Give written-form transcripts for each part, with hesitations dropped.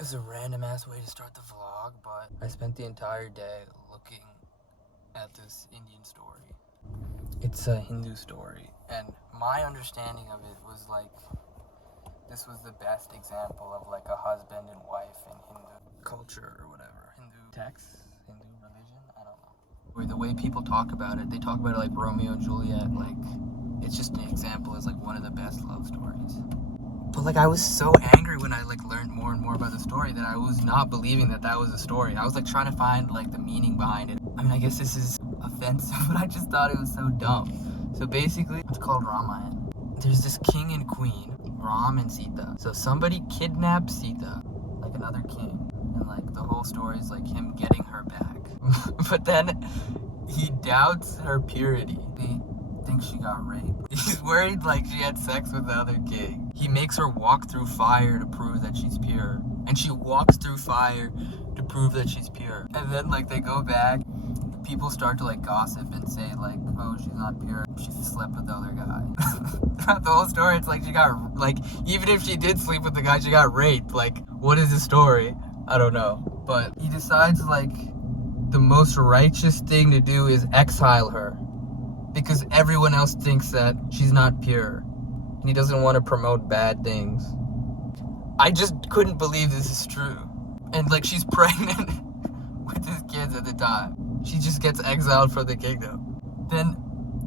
It's a random ass way to start the vlog, but I spent the entire day looking at this Indian story. It's a Hindu story, and my understanding of it was like this was the best example of like a husband and wife in Hindu culture or whatever. Hindu texts, Hindu religion, I don't know. Or the way people talk about it, they talk about it like Romeo and Juliet, like it's just an example as like one of the best love stories. But like I was so angry when I like learned more and more about the story that I was not believing that that was a story. I was like trying to find like the meaning behind it. I mean, I guess this is offensive, but I just thought it was so dumb. So basically, it's called Ramayana. There's this king and queen, Ram and Sita. So somebody kidnapped Sita, like another king, and like the whole story is like him getting her back. But then he doubts her purity. He thinks she got raped. He's worried like she had sex with the other king. He makes her walk through fire to prove that she's pure. And she walks through fire to prove that she's pure. And then like they go back, people start to like gossip and say like, oh, she's not pure. She slept with the other guy. Throughout the whole story, it's like she got, like, even if she did sleep with the guy, she got raped. Like, what is the story? I don't know. But he decides like the most righteous thing to do is exile her. Because everyone else thinks that she's not pure. And he doesn't want to promote bad things. I just couldn't believe this is true. And like she's pregnant with his kids at the time. She just gets exiled from the kingdom. Then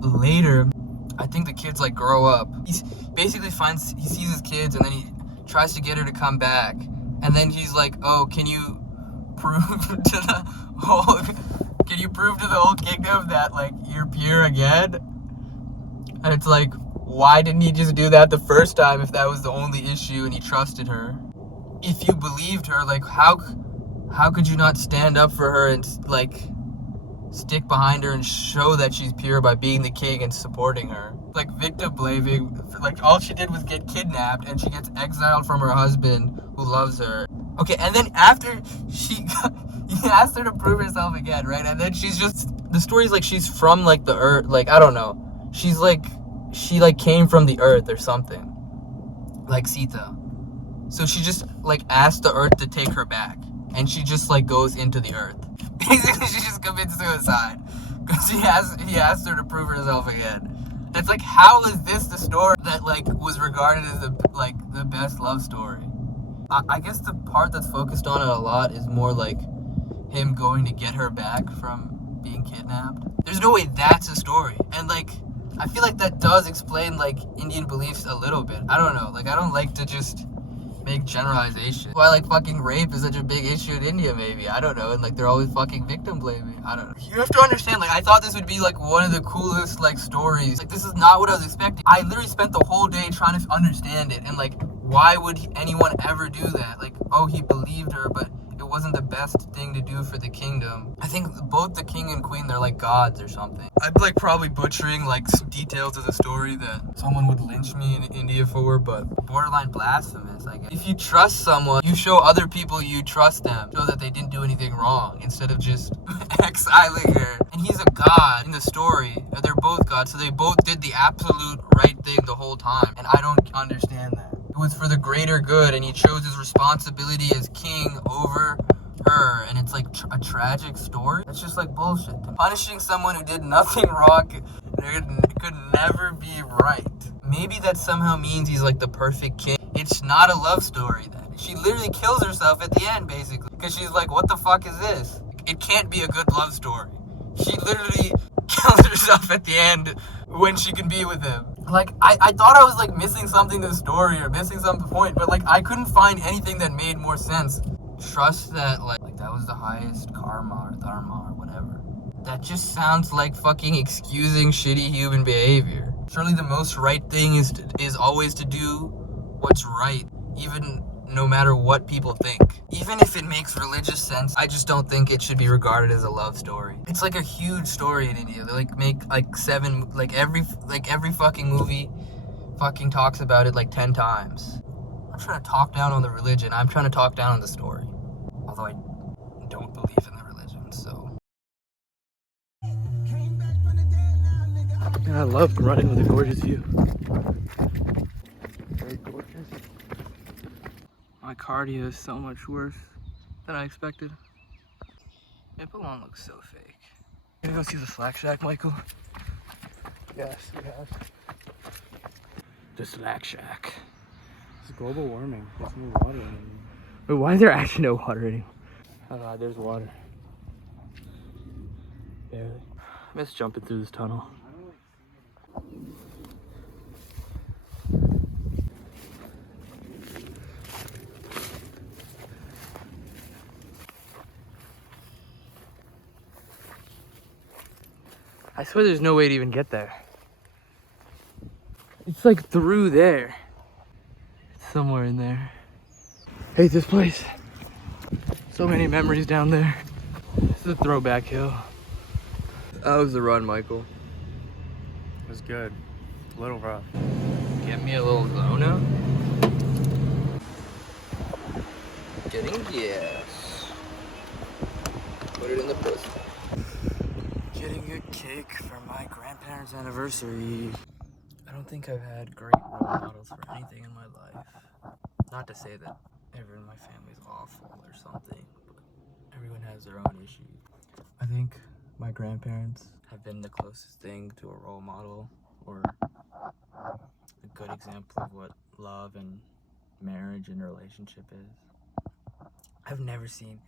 later, I think the kids like grow up. He basically he sees his kids and then he tries to get her to come back. And then he's like, oh, can you prove to the whole kingdom that like you're pure again? And it's like, why didn't he just do that the first time if that was the only issue and he trusted her? If you believed her, like how could you not stand up for her and like stick behind her and show that she's pure by being the king and supporting her? Like victim blaming, like all she did was get kidnapped and she gets exiled from her husband who loves her. Okay, and then after he asked her to prove herself again, right? And then she's just, the story's like she's from like the earth, like I don't know. She's like, she like came from the earth or something, like Sita. So she just like asked the earth to take her back, and she just like goes into the earth. Basically, she just commits suicide because he asked her to prove herself again. It's like, how is this the story that like was regarded as the best love story? I guess the part that's focused on it a lot is more like him going to get her back from being kidnapped. There's no way that's a story, and like I feel like that does explain like Indian beliefs a little bit. I don't know, like I don't like to just make generalizations. Why like fucking rape is such a big issue in India, maybe. I don't know. And like they're always fucking victim blaming. I don't know. You have to understand, like I thought this would be like one of the coolest like stories. Like this is not what I was expecting. I literally spent the whole day trying to understand it, and like why would anyone ever do that? Like, oh, he believed her, but it wasn't the best thing to do for the kingdom. I think both the king and queen, they're like gods or something. I'm like probably butchering like some details of the story that someone would lynch me in India for, but borderline blasphemous, I guess. If you trust someone, you show other people you trust them, show that they didn't do anything wrong, instead of just exiling her. And he's a god in the story. They're both gods, so they both did the absolute right thing the whole time, and I don't understand that. It was for the greater good, and he chose his responsibility as king over her, and it's like a tragic story. That's just like bullshit. Punishing someone who did nothing wrong could never be right. Maybe that somehow means he's like the perfect king. It's not a love story then. She literally kills herself at the end, basically, because she's like, what the fuck is this? It can't be a good love story. She literally kills herself at the end when she can be with him. Like, I thought I was like missing something to the story or missing some point, but like I couldn't find anything that made more sense. Trust that like that was the highest karma or dharma or whatever. That just sounds like fucking excusing shitty human behavior. Surely the most right thing is always to do what's right, even no matter what people think. Even if it makes religious sense, I just don't think it should be regarded as a love story. It's like a huge story in India. They like make like every fucking movie fucking talks about it like 10 times. I'm not trying to talk down on the religion. I'm trying to talk down on the story. Although I don't believe in the religion, so. Man, I love running with a gorgeous view. Very gorgeous. My cardio is so much worse than I expected. Maple lawn looks so fake. Gonna go see the Slack Shack, Michael? Yes, yes. The Slack Shack. It's global warming. There's no water anymore. Wait, why is there actually no water anymore? Oh god, there's water. Barely. I miss jumping through this tunnel. I swear there's no way to even get there. It's like through there. It's somewhere in there. Hate this place. So many memories down there. This is a throwback hill. How was the run, Michael? It was good. A little rough. Get me a little Zona. Getting gas. Put it in the pussy. Getting a cake for my grandparents' anniversary. I don't think I've had great role models for anything in my life. Not to say that everyone in my family is awful or something, but everyone has their own issues. I think my grandparents have been the closest thing to a role model or a good example of what love and marriage and relationship is. I've never seen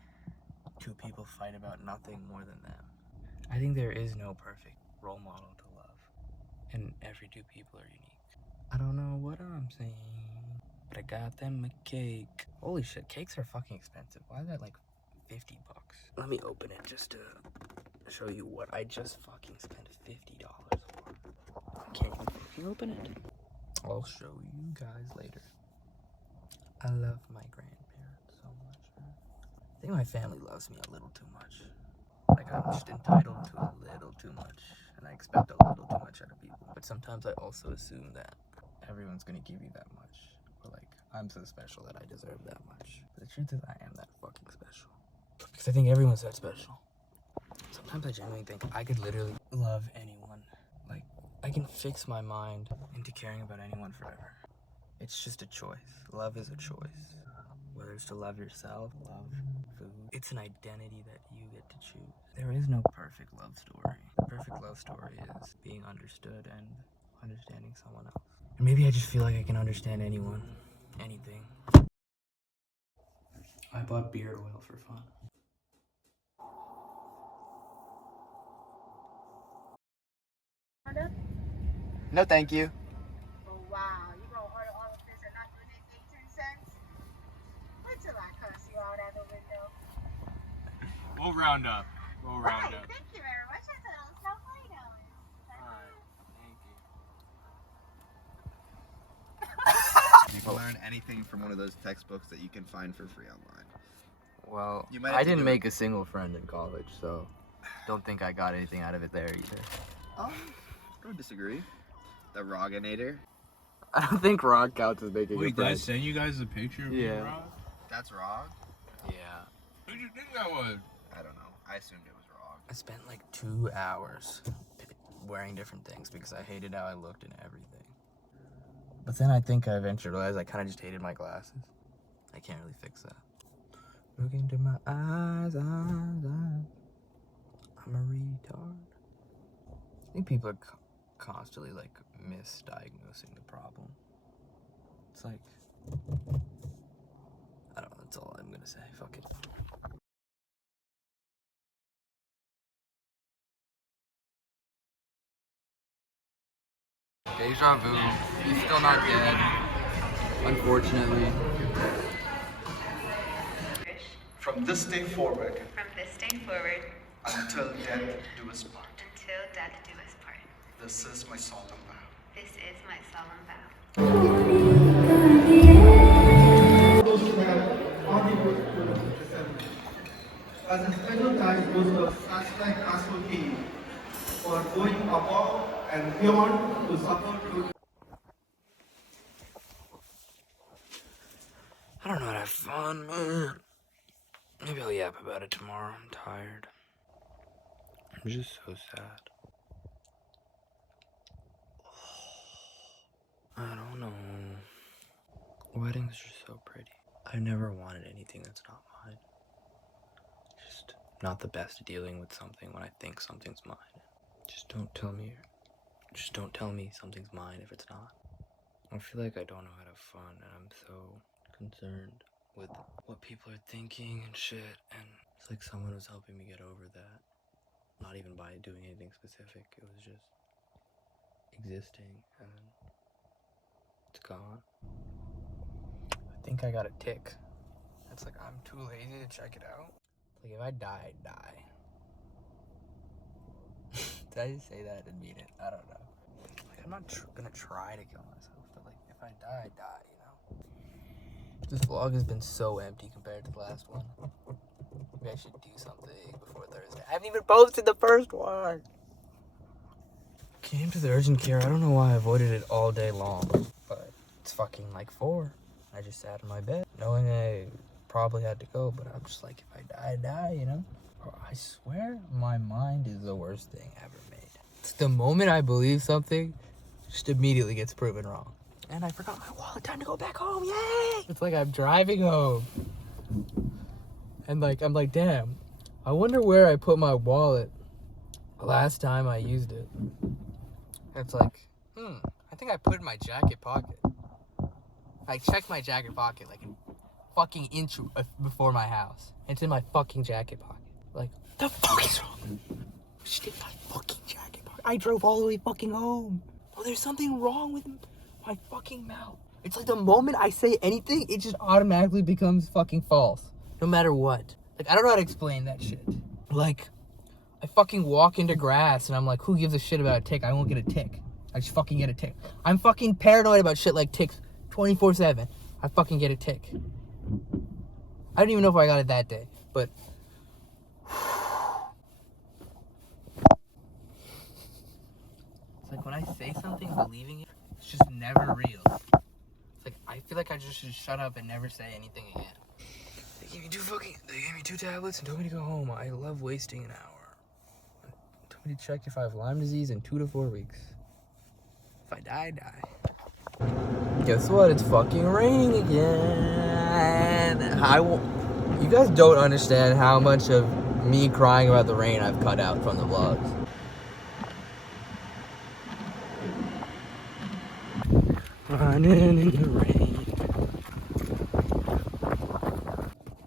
two people fight about nothing more than them. I think there is no perfect role model to love, and every two people are unique. I don't know what I'm saying, but I got them a cake. Holy shit, cakes are fucking expensive. Why is that like $50? Let me open it just to show you what I just fucking spent $50 for. I can't even fucking open it. I'll show you guys later. I love my grandparents so much. I think my family loves me a little too much. Like I'm just entitled to a little too much, and I expect a little too much out of people. But sometimes I also assume that everyone's gonna give you that much, or like I'm so special that I deserve that much. But the truth is, I am that fucking special because I think everyone's that special. Sometimes I genuinely think I could literally love anyone. Like I can fix my mind into caring about anyone forever. It's just a choice. Love is a choice. Whether it's to love yourself, love food, it's an identity that you get to choose. There is no perfect love story. The perfect love story is being understood and understanding someone else. And maybe I just feel like I can understand anyone, anything. I bought beard oil for fun. No, thank you. Oh wow, you gonna order all of this and not donate 18 cents? Wait till I cuss you out at the window. We'll round up. We'll round up. Thank you very much. I thought I was so funny now. Alright, thank you. You can learn anything from one of those textbooks that you can find for free online. Well, You might have I to didn't do make a single friend in college, so don't think I got anything out of it there either. I don't disagree. The Roganator. I don't think Rock counts as making a Wait, did I friend. send you guys a picture of Yeah. me, Rob? That's Rog? Yeah. Who do you think that was? I don't know. I assumed it was Rog. I spent like 2 hours wearing different things because I hated how I looked and everything. But then I think I eventually realized I kind of just hated my glasses. I can't really fix that. Look into my eyes, eyes, eyes. I'm a retard. I think people are constantly like misdiagnosing the problem. It's like, I don't know, that's all I'm gonna say. Fuck it. Deja vu. He's still not dead. Unfortunately. From this day forward, From this day forward, until death do us part. until death do us part. This is my solemn vow. This is my solemn vow. As a special thanks goes to Sasha Kasuki for going above and beyond to support. I don't know how to have fun, man. Maybe I'll yap about it tomorrow. I'm tired. I'm just so sad. I don't know. Weddings are so pretty. I never wanted anything that's not mine. Just not the best at dealing with something when I think something's mine. Just don't tell me something's mine if it's not. I feel like I don't know how to have fun, and I'm so concerned with what people are thinking and shit, and it's like someone was helping me get over that. Not even by doing anything specific, it was just existing, and it's gone. I think I got a tick. It's like I'm too lazy to check it out. Like if I die, I die. Did I just say that and mean it? I don't know. Like I'm not gonna try to kill myself, but like if I die, I die, you know? This vlog has been so empty compared to the last one. Maybe I should do something before Thursday. I haven't even posted the first one. Came to the urgent care. I don't know why I avoided it all day long, but it's fucking like 4. I just sat in my bed knowing I probably had to go, but I'm just like, if I die, I die, you know? Bro, I swear my mind is the worst thing ever made. It's the moment I believe something, just immediately gets proven wrong. And I forgot my wallet. Time to go back home. Yay! It's like I'm driving home. And like, I'm like, damn, I wonder where I put my wallet last time I used it. And it's like, I think I put it in my jacket pocket. I checked my jacket pocket like a fucking inch before my house. It's in my fucking jacket pocket. Like, the fuck is wrong? Just in my fucking jacket pocket. I drove all the way fucking home. Oh, there's something wrong with my fucking mouth. It's like the moment I say anything, it just automatically becomes fucking false. No matter what. Like, I don't know how to explain that shit. Like, I fucking walk into grass and I'm like, who gives a shit about a tick? I won't get a tick. I just fucking get a tick. I'm fucking paranoid about shit like ticks 24/7. I fucking get a tick. I don't even know if I got it that day, but it's like when I say something, believing it, it's just never real. It's like I feel like I just should shut up and never say anything again. They gave me 2 tablets and told me to go home. I love wasting an hour. Told me to check if I have Lyme disease in 2 to 4 weeks. If I die, I die. Guess what? It's fucking raining again. You guys don't understand how much of me crying about the rain I've cut out from the vlogs. Running in the rain.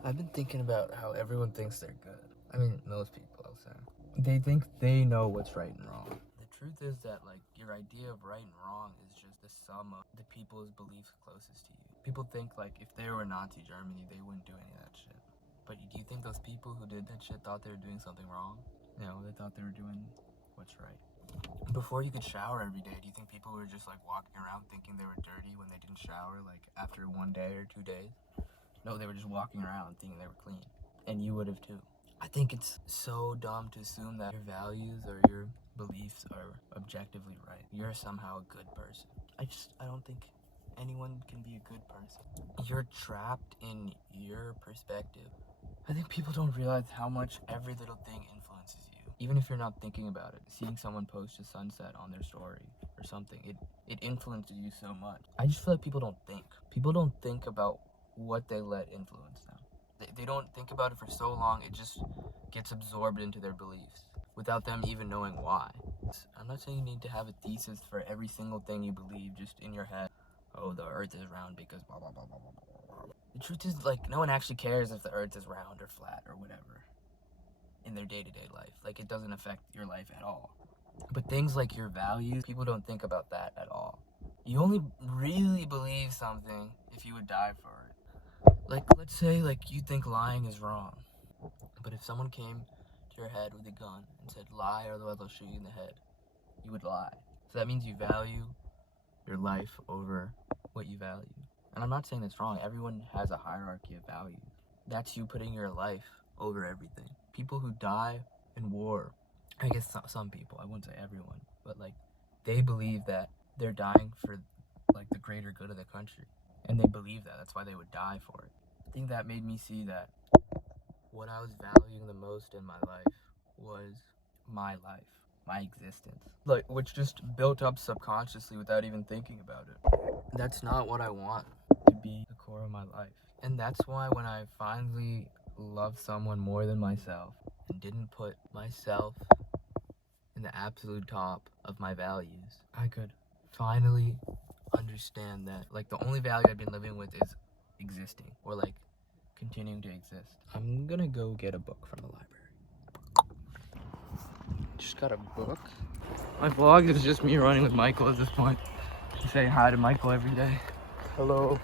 I've been thinking about how everyone thinks they're good. I mean, most people, I'll say. They think they know what's right and wrong. The truth is that, like, your idea of right and wrong is just the sum of the people's beliefs closest to you. People think, like, if they were Nazi Germany, they wouldn't do any of that shit. But do you think those people who did that shit thought they were doing something wrong? No, they thought they were doing what's right. Before you could shower every day, do you think people were just, like, walking around thinking they were dirty when they didn't shower, like, after 1 day or 2 days? No, they were just walking around thinking they were clean. And you would have too. I think it's so dumb to assume that your values or your beliefs are objectively right. You're somehow a good person. I don't think anyone can be a good person. You're trapped in your perspective. I think people don't realize how much every little thing influences you. Even if you're not thinking about it, seeing someone post a sunset on their story or something, it influences you so much. I just feel like people don't think. People don't think about what they let influence them. They don't think about it for so long, it just gets absorbed into their beliefs without them even knowing why. I'm not saying you need to have a thesis for every single thing you believe just in your head. Oh, the earth is round because blah, blah, blah, blah, blah, blah, blah. The truth is, like, no one actually cares if the earth is round or flat or whatever in their day-to-day life. Like, it doesn't affect your life at all. But things like your values, people don't think about that at all. You only really believe something if you would die for it. Like, let's say, like, you think lying is wrong. But if someone came to your head with a gun and said, lie or otherwise I'll shoot you in the head, you would lie. So that means you value your life over what you value. And I'm not saying that's wrong. Everyone has a hierarchy of values. That's you putting your life over everything. People who die in war, I guess some people, I wouldn't say everyone, but, like, they believe that they're dying for, like, the greater good of the country. And they believe that. That's why they would die for it. I think that made me see that what I was valuing the most in my life was my life, my existence. Like, which just built up subconsciously without even thinking about it. That's not what I want to be, a core of my life. And that's why when I finally loved someone more than myself and didn't put myself in the absolute top of my values, I could finally understand that like the only value I've been living with is existing, or like continuing to exist. I'm gonna go get a book from the library. Just got a book. My vlog is just me running with Michael at this point. I say hi to Michael every day. Hello.